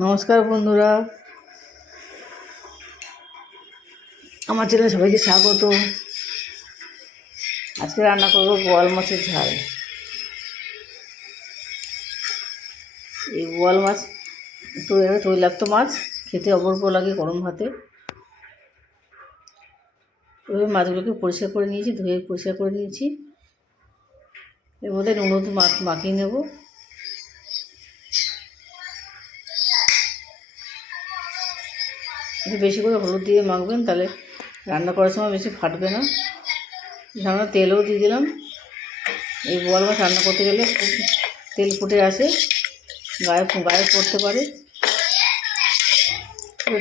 নমস্কার বন্ধুরা, আমার চ্যানেলে সবাইকে স্বাগত। আজকে রান্না করব বোয়াল মাছের ঝাল। এই বোয়াল মাছ তৈলাক্ত মাছ, খেতে অপূর্ব লাগে গরম ভাতে। ওই মাছগুলোকে পরিষ্কার করে নিয়েছি, ধুয়ে পরিষ্কার করে নিয়েছি। এর মধ্যে নুন হলুদ মাখিয়ে নেব। একটু বেশি করে হলুদ দিয়ে মাখবেন, তাহলে রান্না করার সময় বেশি ফাটবে না। সামনে তেলও দিয়ে দিলাম। এই বোয়াল মাছ রান্না করতে গেলে খুব তেল ফুটে আসে, গায়ে পড়তে পারে।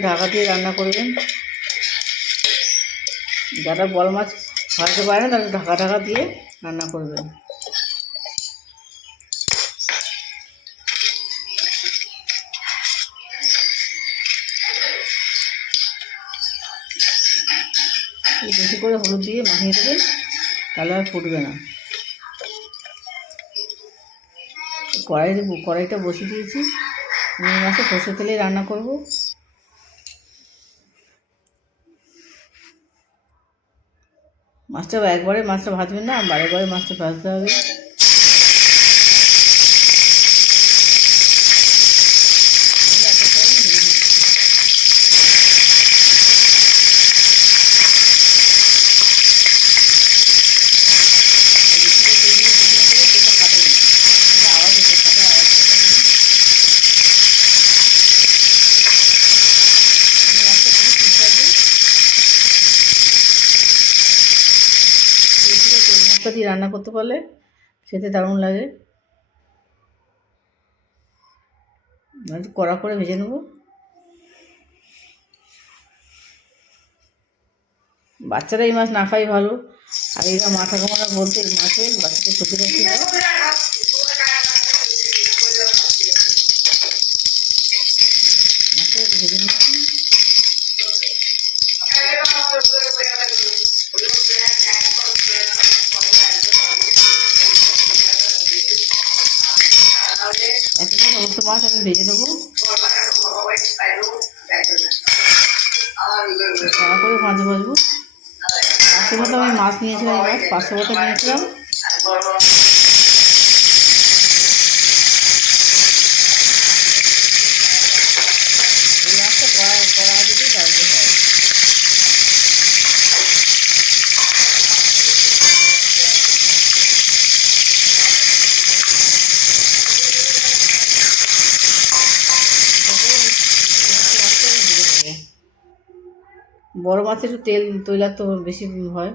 ঢাকা দিয়ে রান্না করবেন। যারা বোয়াল মাছ ভাজতে পারে না তারা ঢাকা দিয়ে রান্না করবেন। বেশি করে হলুদ দিয়ে মাখিয়ে দেবেন, তাহলে আর ফুটবে না। কড়াইটা বসিয়ে দিয়েছি। রুই মাছে সরষের তেলেই রান্না করব। মাছটা ভাজবেন না, বারে বারে মাছটা ভাজতে হবে। মশলা দিয়ে রান্না করতে পারলে খেতে দারুণ লাগে। কড়া করে ভেজে নেব। বাচ্চারা এই মাছ না খাই ভালো, আর এরা মাথা কামড়া বলতে এই মাছে বাচ্চাদের ক্ষতি করতে হয়। মাছটা ভেজে নিচ্ছি। এখন সমস্ত মাছ আমি ভেজে নেবো। কড়া করে ভাজবো। 500 মতো আমি মাছ নিয়েছিলাম, 500 মতো নিয়েছিলাম। এই মাছটা কড়া যদি ভাজতে হয়। বড় মাছের একটু তৈলাক্ত বেশি হয়।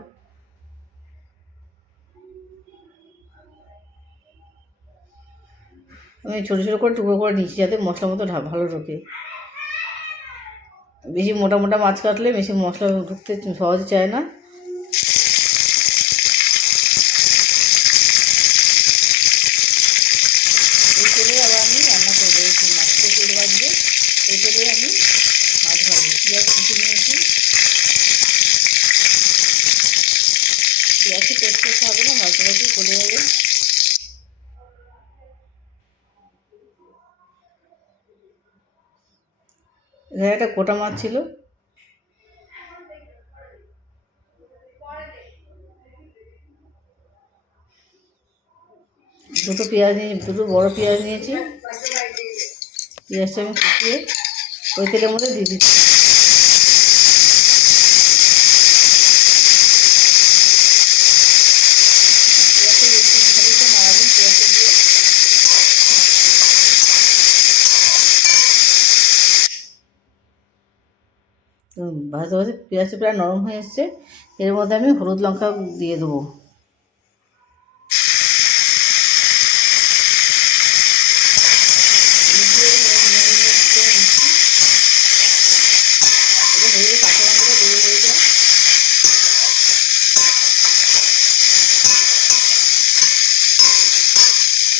আমি ছোটো ছোটো করে টুকরো করে নিচ্ছি, যাতে মশলা মতো ভালো ঢোকে। বেশি মোটা মোটা মাছ কাটলে বেশি মশলা ঢুকতে সহজে চায় না। এই তেলে আবার আমি রান্না করবো। এই মাছটা তেল ভাজবে, এই তেলে আমি মাছ ভাজবো। পেঁয়াজ কুচি নিয়েছি। পেঁয়াজকে পেস্ট করতে হবে না, ভাজতে ভাজতে গলে যাবে। এখানে একটা গোটা মাছ ছিল, দুটো বড় পেঁয়াজ নিয়েছি। পেঁয়াজটা আমি কুচিয়ে ওই তেলের মধ্যে দিয়ে দিচ্ছি। ভাজতে ভাজতে পেঁয়াজটা প্রায় নরম হয়ে এসছে। এর মধ্যে আমি হলুদ লঙ্কা দিয়ে দেবো।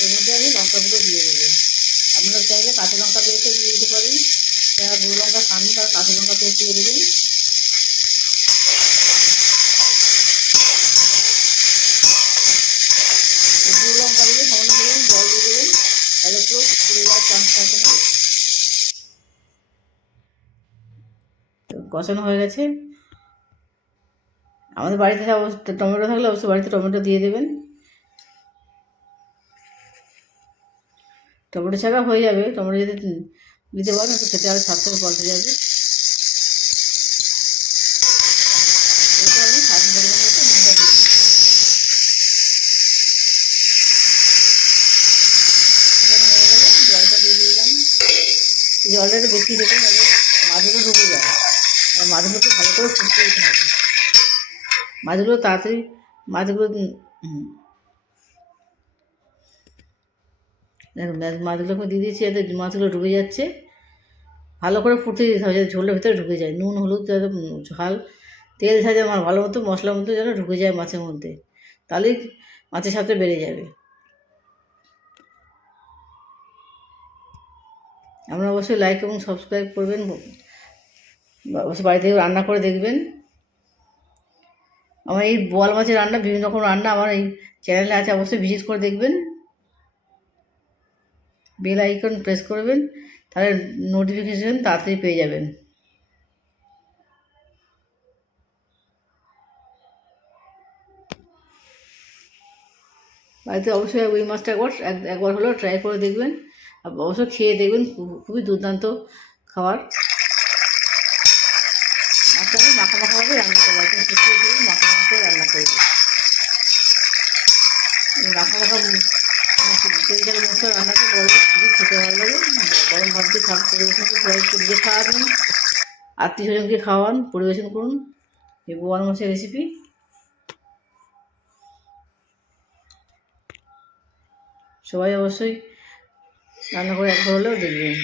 এর মধ্যে আমি লঙ্কা গুঁড়ো দিয়ে দেবো। আপনারা চাইলে কাঁচা লঙ্কা পেস্টও দিয়ে দিতে পারেন। যারা গুঁড়ো লঙ্কা খান তারা কাঁচা লঙ্কা পেস্ট দিয়ে দেবেন। গুঁড়ো লঙ্কা দিয়ে সামান্য পরিমাণ জল দিয়ে দেবেন, তাহলে পুরো পুড়ে যাওয়ার চান্স থাকে না। তো কষানো হয়ে গেছে। আমাদের বাড়িতে টমেটো থাকলে অবশ্যই বাড়িতে টমেটো দিয়ে দেবেন। টমেটো ছাড়া হয়ে যাবে, টমেটো যদি দিতে পারেন একটু খেতে আরও স্বাদ থেকে পাল্টে যাবে। এটা আমি স্বাদ পরিমাণ মতো নুনটা দিয়ে দিই। এখানে হয়ে গেলে জলটা দিয়ে দিলাম। জলটা একটু বেশি দেবেন, মাছগুলো ডুবে যাবে। আর মাছগুলোকে ভালো করে ফুটতে দিতে হবে। মাছগুলো তাড়াতাড়ি মাছগুলো দেখুন মাছগুলোকে দিয়ে দিয়েছি, যাতে মাছগুলো ডুবে যাচ্ছে। ভালো করে ফুটতে দিতে হবে যাতে ঝোলের ভিতরে ঢুকে যায়। নুন হলুদ যাতে ঝাল তেল ঝাল আমার ভালো মতো মশলার মধ্যে যেন ঢুকে যায় মাছের মধ্যে, তাহলেই মাছের সাথে বেড়ে যাবে। আপনারা অবশ্যই লাইক এবং সাবস্ক্রাইব করবেন, অবশ্যই বাড়িতে রান্না করে দেখবেন। আমার এই বোয়াল মাছের রান্না, বিভিন্ন রকম রান্না আমার এই চ্যানেলে আছে, অবশ্যই ভিজিট করে দেখবেন। বেল আইকন প্রেস করবেন, তাহলে নোটিফিকেশন তাড়াতাড়ি পেয়ে যাবেন। বাড়িতে অবশ্যই ওই মাছটা একবার হলেও ট্রাই করে দেখবেন, অবশ্যই খেয়ে দেখবেন, খুবই দুর্দান্ত খাবার। মাছটা আমি মাখা মাখাভাবে রান্না করবো, একদম শুকিয়ে দিয়ে মাখা মাখা করে রান্না করবো। মাখা মাখা তেল ঝাল মশলা রান্নাটা করবো, খুবই খেতে ভালো লাগে। গরম ভাত দিয়ে পরিবেশন করে সবাইকে নিজে খাওয়াবেন, আত্মীয় স্বজনকে খাওয়ান, পরিবেশন করুন এই বোয়াল মাছের রেসিপি। সবাই অবশ্যই রান্না করে একবার হলেও দেখবেন।